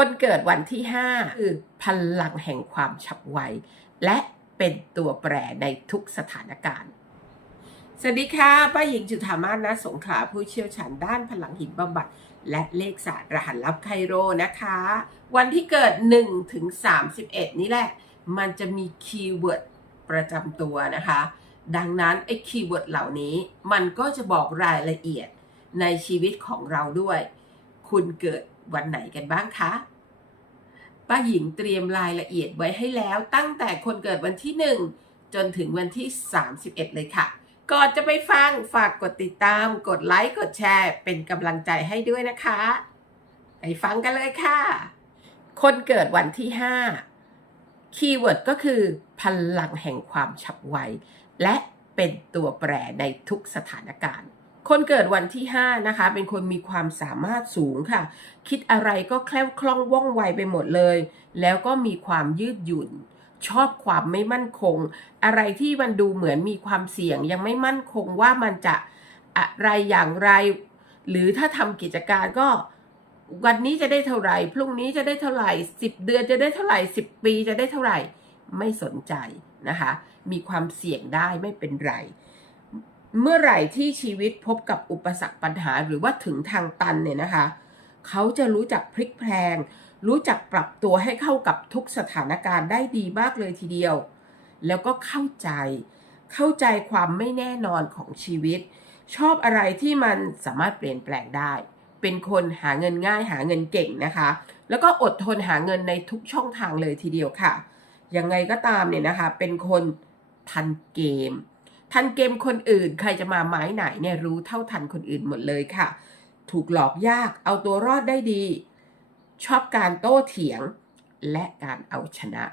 คนเกิดวันที่ 5 คือพลังแห่งความฉับไว และเป็นตัวแปรในทุกสถานการณ์ สวัสดีค่ะ ป้าหญิงจุธามาศนะสงขลาผู้เชี่ยวชาญด้านพลังหินบำบัด และเลขศาสตร์รหัสลับไคโรนะคะ วันที่เกิด1ถึง31 นี่แหละ มันจะมีคีย์เวิร์ดประจำตัวนะคะ ดังนั้นไอ้คีย์เวิร์ดเหล่านี้มันก็จะบอกรายละเอียดในชีวิตของเราด้วย คุณเกิดวันไหนกันบ้างคะป้าหญิงเตรียมรายละเอียดไว้ให้แล้วตั้งแต่คนเกิดวันที่ 1 จนถึงวันที่ 31 เลยค่ะ ก่อนจะไปฟังฝากกดติดตาม กดไลค์ กดแชร์ เป็นกำลังใจให้ด้วยนะคะ ไปฟังกันเลยค่ะ คนเกิดวันที่ 5 คีย์เวิร์ดก็คือ พลังแห่งความฉับไว และเป็นตัวแปรในทุกสถานการณ์ คนเกิดวันที่ 5 นะคะ เป็นคนมีความสามารถสูงค่ะ คิดอะไรก็แคล่วคล่องว่องไวไปหมดเลย แล้วก็มีความยืดหยุ่น ชอบความไม่มั่นคง อะไรที่มันดูเหมือนมีความเสี่ยงยังไม่มั่นคงว่ามันจะอะไรอย่างไร หรือถ้าทำกิจการก็วันนี้จะได้เท่าไหร่ พรุ่งนี้จะได้เท่าไหร่สิบเดือนจะได้เท่าไหร่สิบปีจะได้เท่าไหร่ ไม่สนใจนะคะ มีความเสี่ยงได้ไม่เป็นไร เมื่อไหร่ที่ชีวิตพบกับอุปสรรคปัญหาหรือว่าถึงทางตันเนี่ยนะคะ เขาจะรู้จักพลิกแพลง รู้จักปรับตัวให้เข้ากับทุกสถานการณ์ได้ดีมากเลยทีเดียว แล้วก็เข้าใจ เข้าใจความไม่แน่นอนของชีวิต ชอบอะไรที่มันสามารถเปลี่ยนแปลงได้ เป็นคนหาเงินง่ายหาเงินเก่งนะคะ แล้วก็อดทนหาเงินในทุกช่องทางเลยทีเดียวค่ะ ยังไงก็ตามเนี่ยนะคะ เป็นคนทันเกม ทันเกมคนอื่น ใครจะมาไม้ไหนเนี่ยรู้เท่าทันคนอื่นหมดเลยค่ะ ถูกหลอกยากเอาตัวรอดได้ดี ชอบการโต้เถียงและการเอาชนะ